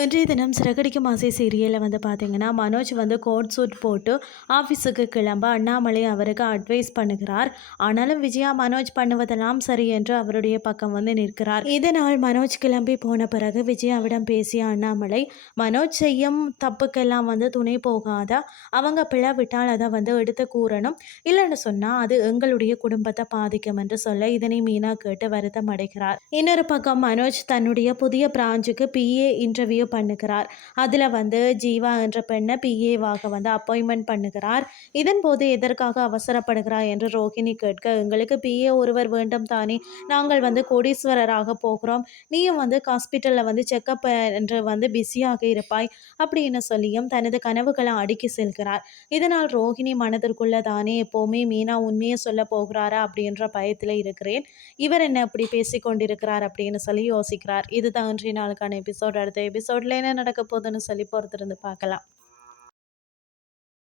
இன்றைய தினம் சிறகடிக்கும் ஆசை சீரியலில் வந்து பார்த்தீங்கன்னா மனோஜ் வந்து கோட் சூட் போட்டு ஆஃபீஸுக்கு கிளம்ப அண்ணாமலை அவருக்கு அட்வைஸ் பண்ணுகிறார். ஆனாலும் விஜயா மனோஜ் பண்ணுவதெல்லாம் சரி என்று அவருடைய பக்கம் வந்து நிற்கிறார். இதனால் மனோஜ் கிளம்பி போன பிறகு விஜயாவிடம் பேசிய அண்ணாமலை மனோஜ் செய்யும் தப்புக்கெல்லாம் வந்து துணை போகாத. அவங்க பிளவிட்டால் அதை வந்து எடுத்து கூறணும். இல்லைன்னு சொன்னால் அது எங்களுடைய குடும்பத்தை பாதிக்கும் என்று சொல்ல இதனை மீனா கேட்டு வருத்தம் அடைகிறார். இன்னொரு பக்கம் மனோஜ் தன்னுடைய புதிய பிராஞ்சுக்கு பிஏ இன்டர்வியூ பண்ணுகிறார். அதில் வந்து ஜீவா என்ற பெண்ணை பிஏவாக வந்து அப்பாயின்மெண்ட் பண்ணுகிறார். இதன் போது எதற்காக அவசரப்படுகிறார் என்று ரோஹிணி கேட்க எங்களுக்கு பிஏ ஒருவர் வேண்டும் தானே. நாங்கள் வந்து கோடீஸ்வரராக போகிறோம். நீயும் வந்து ஹாஸ்பிட்டலில் வந்து செக்கப் என்று வந்து பிஸியாக இருப்பாய் அப்படின்னு சொல்லியும் தனது கனவுகளை அடுக்கி செல்கிறார். இதனால் ரோஹிணி மனதிற்குள்ள தானே எப்போவுமே மீனா உண்மையை சொல்ல போகிறாரா? அப்படின்ற பயத்தில் இருக்கிறேன். இவர் என்ன இப்படி பேசிக்கொண்டிருக்கிறார் அப்படின்னு சொல்லி யோசிக்கிறார். இதுதான் இன்றைய நாளுக்கான எபிசோட் அடுத்த எபிசோட் எபிசோட்ல என்ன நடக்க போகுதுன்னு சொல்லி பொறுத்திருந்து பார்க்கலாம்.